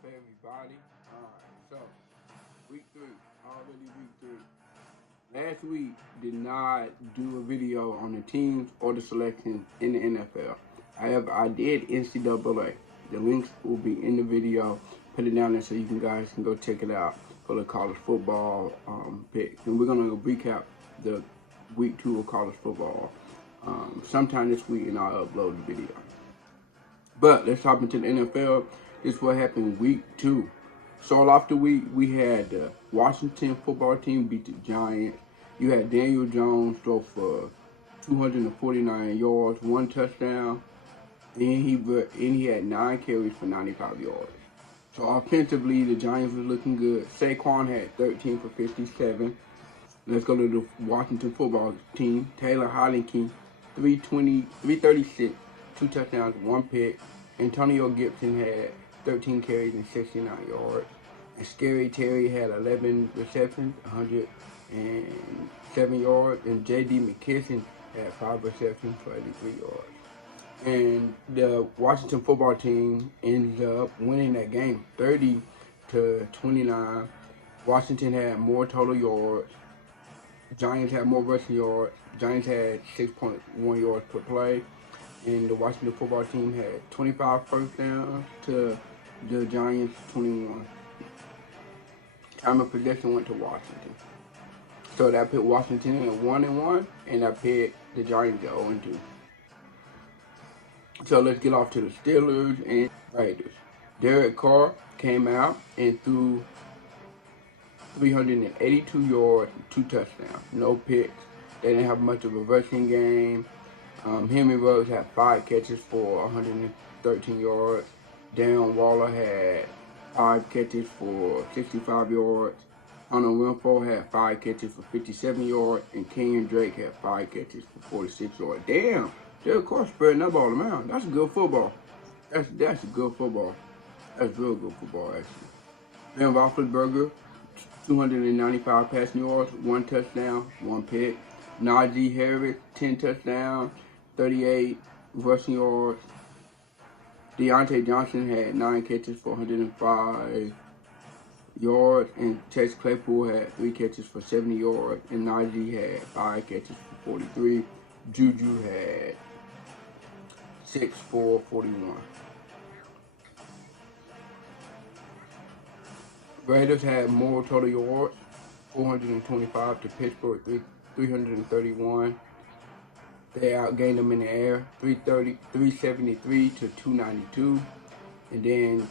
up, everybody? Alright, so week 3, already week 3. Last week did not do a video on the teams or the selections in the NFL. However, I did NCAA. The links will be in the video. Put it down there so you guys can go check it out for the college football picks. And we're gonna recap the week 2 of college football sometime this week, and I'll upload the video. But let's hop into the NFL. This is what happened week 2. So off the week, we had the Washington football team beat the Giants. You had Daniel Jones throw for 249 yards, 1 touchdown, and he had 9 carries for 95 yards. So offensively, the Giants were looking good. Saquon had 13 for 57. Let's go to the Washington football team. Taylor Heinicke, 336, 2 touchdowns, 1 pick. Antonio Gibson had 13 carries and 69 yards. And Scary Terry had 11 receptions, 107 yards. And J.D. McKisson had 5 receptions for 83 yards. And the Washington football team ends up winning that game, 30-29. Washington had more total yards. Giants had more rushing yards. Giants had 6.1 yards per play. And the Washington football team had 25 first downs to the Giants 21. Time of possession went to Washington. So that put Washington at 1-1, and that put the Giants at 0-2. So let's get off to the Steelers and Raiders. Derek Carr came out and threw 382 yards, 2 touchdowns, no picks. They didn't have much of a rushing game. Henry Ruggs had 5 catches for 113 yards. Darren Waller had 5 catches for 65 yards. Hunter Renfrow had 5 catches for 57 yards. And Kenyon Drake had 5 catches for 46 yards. Damn, Derek Carr spreading that ball around. That's good football. That's good football. That's real good football, actually. Ben Roethlisberger, 295 passing yards, 1 touchdown, 1 pick. Najee Harris, 10 touchdowns, 38 rushing yards. Deontay Johnson had 9 catches for 105 yards, and Chase Claypool had 3 catches for 70 yards, and Najee had 5 catches for 43. Juju had 6 for 41. Raiders had more total yards, 425 to Pittsburgh 331. They outgained them in the air, 373 to 292. And then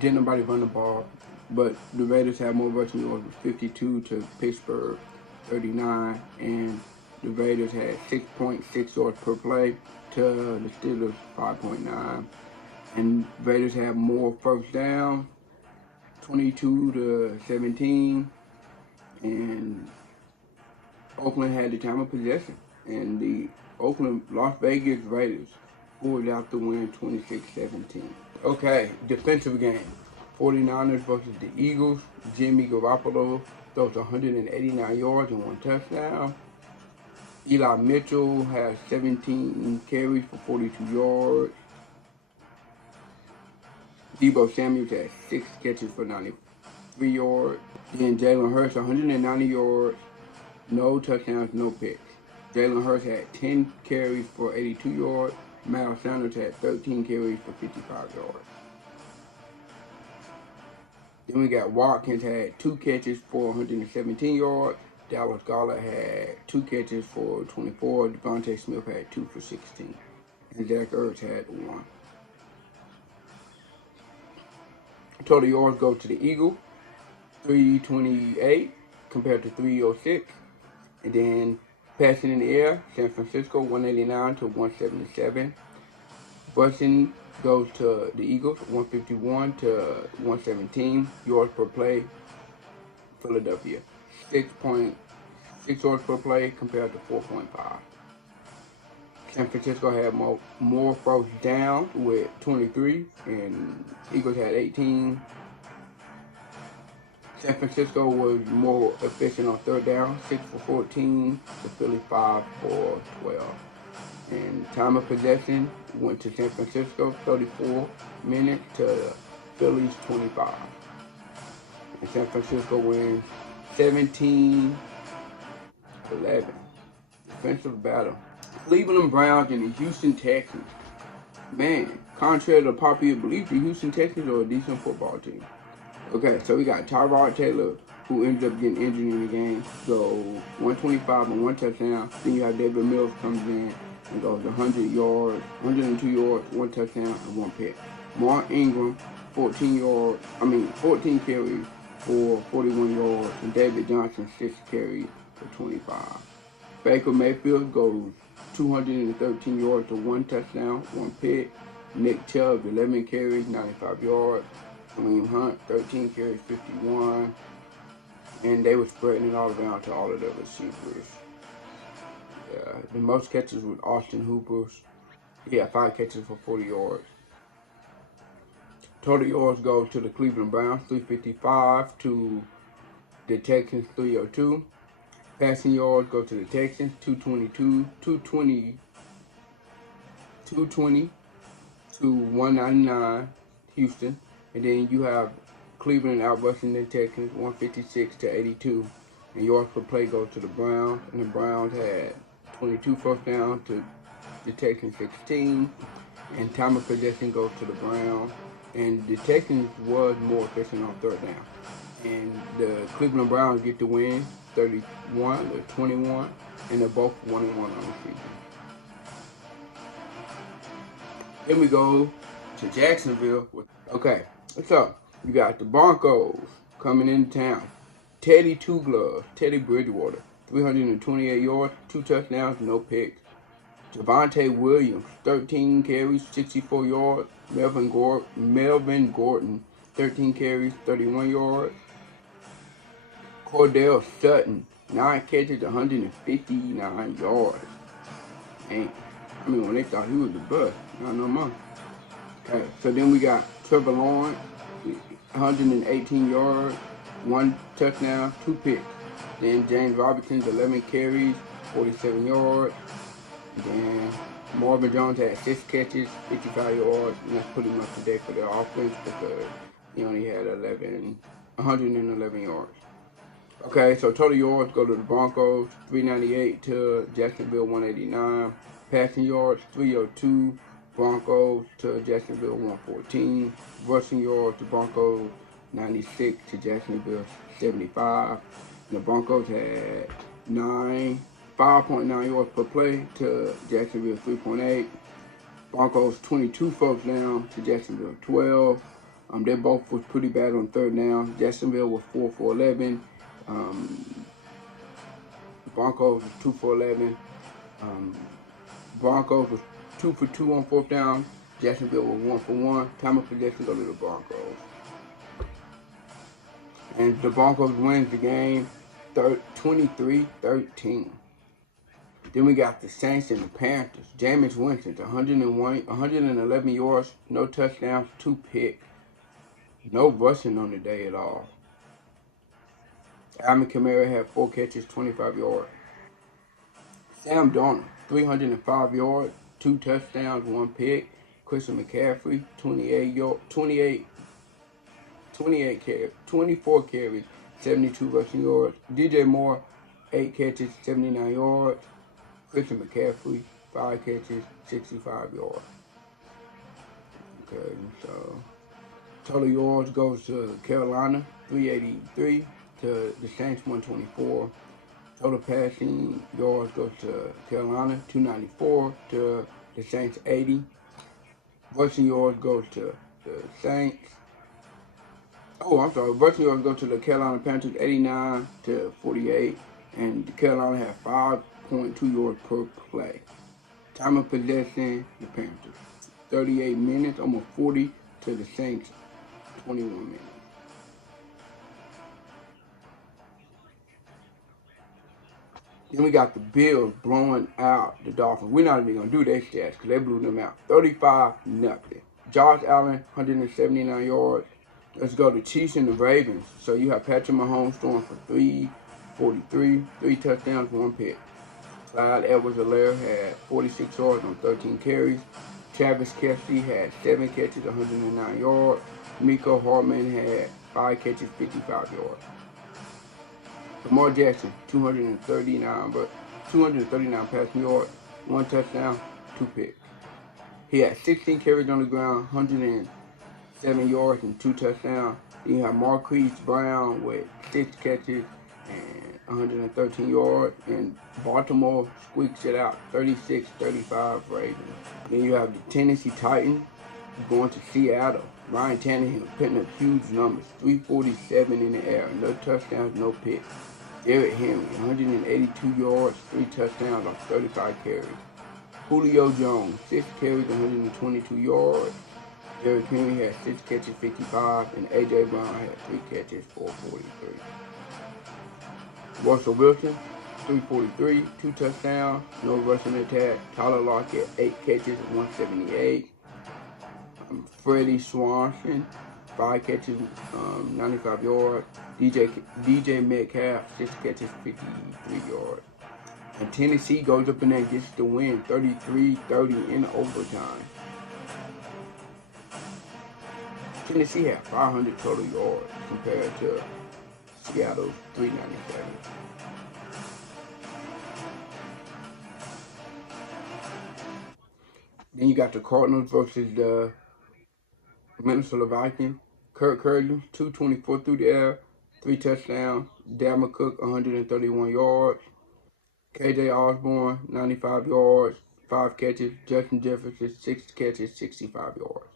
didn't nobody run the ball, but the Raiders had more rushing yards, 52 to Pittsburgh 39. And the Raiders had 6.6 yards per play to the Steelers 5.9. And Raiders had more first down, 22 to 17. And Oakland had the time of possession, and the Las Vegas Raiders pulled out the win 26-17. Okay, defensive game. 49ers versus the Eagles. Jimmy Garoppolo throws 189 yards and 1 touchdown. Eli Mitchell has 17 carries for 42 yards. Deebo Samuel had 6 catches for 93 yards. Then Jalen Hurts, 190 yards, no touchdowns, no picks. Jalen Hurts had 10 carries for 82 yards. Miles Sanders had 13 carries for 55 yards. Then we got Watkins had 2 catches for 117 yards. Dallas Goedert had 2 catches for 24. Devontae Smith had 2 for 16. And Zach Ertz had 1. Total yards go to the Eagles, 328 compared to 306. And then passing in the air, San Francisco 189 to 177. Rushing goes to the Eagles, 151 to 117 yards per play. Philadelphia, 6.6 yards per play compared to 4.5. San Francisco had more first down with 23, and Eagles had 18. San Francisco was more efficient on third down, 6 for 14, to Philly 5 for 12. And time of possession went to San Francisco, 34 minutes to Phillies 25. And San Francisco wins 17-11. Defensive battle. Cleveland Browns and the Houston Texans. Man, contrary to popular belief, the Houston Texans are a decent football team. Okay, so we got Tyrod Taylor, who ended up getting injured in the game. So 125 and 1 touchdown. Then you have David Mills comes in and goes 100 yards, 102 yards, 1 touchdown, and 1 pick. Mark Ingram, 14 carries for 41 yards, and David Johnson 6 carries for 25. Baker Mayfield goes 213 yards to 1 touchdown, 1 pick. Nick Chubb 11 carries, 95 yards. Kareem Hunt 13 carries, 51. And they were spreading it all around to all of the receivers. The most catches with Austin Hooper's. He had 5 catches for 40 yards. Total yards go to the Cleveland Browns, 355, to the Texans, 302. Passing yards go to the Texans, 220 to 199, Houston. And then you have Cleveland outrushing the Texans, 156 to 82. And yards per play go to the Browns, and the Browns had 22 first down to the Texans 16. And time of possession goes to the Browns. And the Texans was more efficient on third down. And the Cleveland Browns get the win, 31 to 21, and they're both 1-1 on the season. Then we go to Jacksonville. Okay, so you got the Broncos coming into town. Teddy Bridgewater, 328 yards, 2 touchdowns, no picks. Javonte Williams, 13 carries, 64 yards. Melvin Gordon, 13 carries, 31 yards. Cordell Sutton, 9 catches, 159 yards. And when they thought he was the bust, not no more. Okay, so then we got Trevor Lawrence, 118 yards, 1 touchdown, 2 picks. Then James Robinson's 11 carries, 47 yards. And then Marvin Jones had 6 catches, 55 yards, and that's pretty much the day for their offense because he only had 111 yards. Okay, so total yards go to the Broncos, 398 to Jacksonville, 189. Passing yards, 302, Broncos to Jacksonville, 114. Rushing yards to Broncos, 96 to Jacksonville, 75. And the Broncos had 5.9 yards per play to Jacksonville, 3.8. Broncos 22 first down to Jacksonville, 12. They both was pretty bad on third down. Jacksonville was 4 for 11. Broncos was 2 for 11. Broncos was 2 for 2 on fourth down. Jacksonville was 1 for 1. Time of possession go to the Broncos. And the Broncos wins the game 23-13. Then we got the Saints and the Panthers. Jameis Winston, 111 yards, no touchdowns, 2 picks. No rushing on the day at all. Alvin Kamara had 4 catches, 25 yards. Sam Darnold, 305 yards, 2 touchdowns, 1 pick. Christian McCaffrey, 24 carries, 72 rushing yards. DJ Moore, 8 catches, 79 yards. Christian McCaffrey, 5 catches, 65 yards. Okay, so total yards goes to Carolina, 383 to the Saints, 124. Total passing yards goes to Carolina, 294 to the Saints, 80. Rushing yards goes to the Saints. Rushing yards go to the Carolina Panthers, 89 to 48. And Carolina had 5.2 yards per play. Time of possession, the Panthers, 38 minutes, almost 40 to the Saints, 21 minutes. Then we got the Bills blowing out the Dolphins. We're not even going to do their stats because they blew them out. 35-0. Josh Allen, 179 yards. Let's go to Chiefs and the Ravens. So you have Patrick Mahomes throwing for 343, 3 touchdowns, 1 pick. Clyde Edwards-Helaire had 46 yards on 13 carries. Travis Kelce had 7 catches, 109 yards. Miko Hartman had 5 catches, 55 yards. Lamar Jackson, 239 passing yards, 1 touchdown, 2 picks. He had 16 carries on the ground, 107 yards and 2 touchdowns. Then you have Marquise Brown with 6 catches and 113 yards. And Baltimore squeaks it out, 36-35 Ravens. Then you have the Tennessee Titans going to Seattle. Ryan Tannehill putting up huge numbers, 347 in the air, no touchdowns, no picks. Derrick Henry, 182 yards, 3 touchdowns on 35 carries. Julio Jones, 6 carries, 122 yards. Derrick Henry had 6 catches, 55, and A.J. Brown had 3 catches, 443. Russell Wilson, 343, 2 touchdowns, no rushing attack. Tyler Lockett, 8 catches, 178. Freddie Swanson, 5 catches, 95 yards. DJ Metcalf, 6 catches, 53 yards. And Tennessee goes up in there and gets the win, 33-30 in overtime. Tennessee had 500 total yards compared to Seattle's 397. Then you got the Cardinals versus the Minnesota Vikings. Kirk Cousins, 224 through the air, 3 touchdowns. Dalvin Cook, 131 yards. KJ Osborne, 95 yards, 5 catches. Justin Jefferson, 6 catches, 65 yards.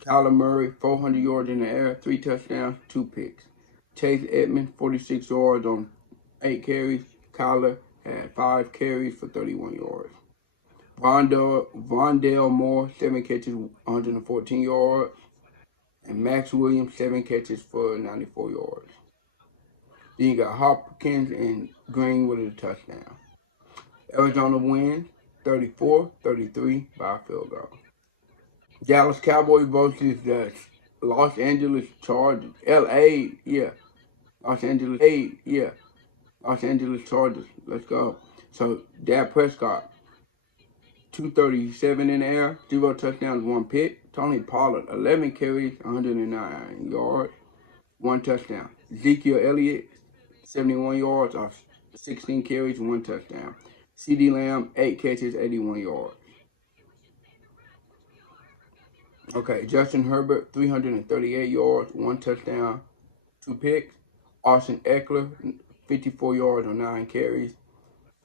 Kyler Murray, 400 yards in the air, 3 touchdowns, 2 picks. Chase Edmonds, 46 yards on 8 carries. Kyler had 5 carries for 31 yards. Vondell Moore, 7 catches, 114 yards. And Max Williams, 7 catches for 94 yards. Then you got Hopkins and Green with a touchdown. Arizona wins 34-33 by a field goal. Dallas Cowboys versus the Los Angeles Chargers. Los Angeles Chargers. Let's go. So, Dak Prescott, 237 in the air, 0 touchdowns, 1 pick. Tony Pollard, 11 carries, 109 yards, 1 touchdown. Ezekiel Elliott, 71 yards off 16 carries, 1 touchdown. CeeDee Lamb, 8 catches, 81 yards. Okay, Justin Herbert, 338 yards, 1 touchdown, 2 picks. Austin Eckler, 54 yards on 9 carries.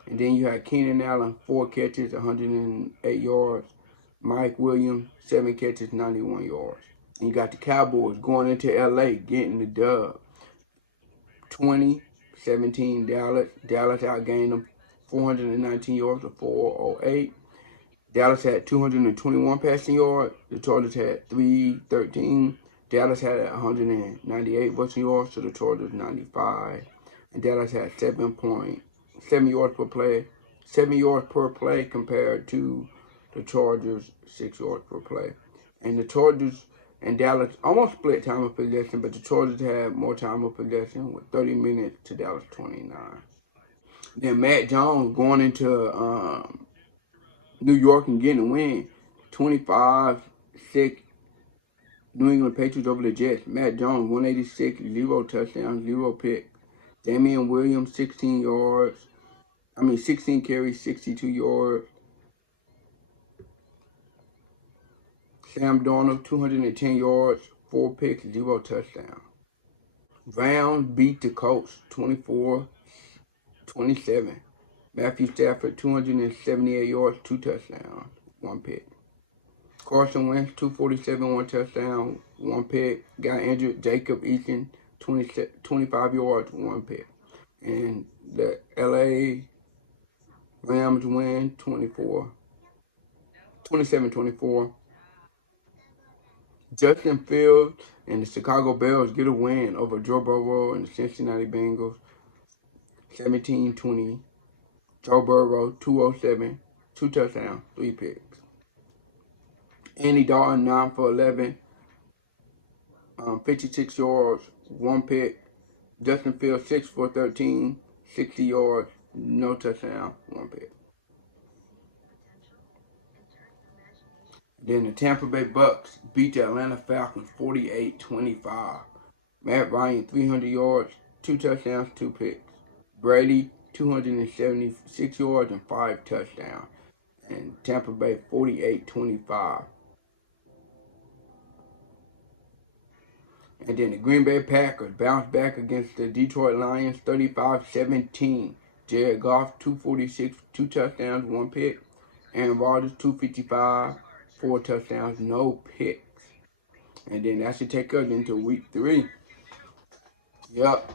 And then you had Keenan Allen, 4 catches, 108 yards. Mike Williams, 7 catches, 91 yards. And you got the Cowboys going into LA, getting the dub. 20-17 Dallas. Dallas outgained them 419 yards to 408. Dallas had 221 passing yards. The Chargers had 313. Dallas had 198 rushing yards to the Chargers 95. And Dallas had 7 yards per play. 7 yards per play compared to the Chargers 6 yards per play. And the Chargers and Dallas almost split time of possession, but the Chargers had more time of possession with 30 minutes to Dallas 29. Then Matt Jones going into New York and getting a win, 25-6 New England Patriots over the Jets. Matt Jones, 186, 0 touchdowns, 0 picks. Damian Williams, 16 carries, 62 yards. Sam Darnold, 210 yards, 4 picks, 0 touchdowns. Browns beat the Colts, 24-27. Matthew Stafford, 278 yards, 2 touchdowns, 1 pick. Carson Wentz, 247, 1 touchdown, 1 pick. Got injured. Jacob Eason, 25 yards, 1 pick. And the LA Rams win 27-24. Justin Fields and the Chicago Bears get a win over Joe Burrow and the Cincinnati Bengals, 17-20. Joe Burrow, 207, 2 touchdowns, 3 picks. Andy Dalton, 9 for 11, 56 yards, 1 pick. Justin Fields, 6 for 13, 60 yards, no touchdown, 1 pick. Then the Tampa Bay Bucks beat the Atlanta Falcons 48-25. Matt Ryan, 300 yards, 2 touchdowns, 2 picks. Brady, 276 yards and 5 touchdowns. And Tampa Bay, 48-25. And then the Green Bay Packers bounced back against the Detroit Lions, 35-17. Jared Goff, 246, 2 touchdowns, 1 pick. Aaron Rodgers, 255, 4 touchdowns, no picks. And then that should take us into week 3. Yep.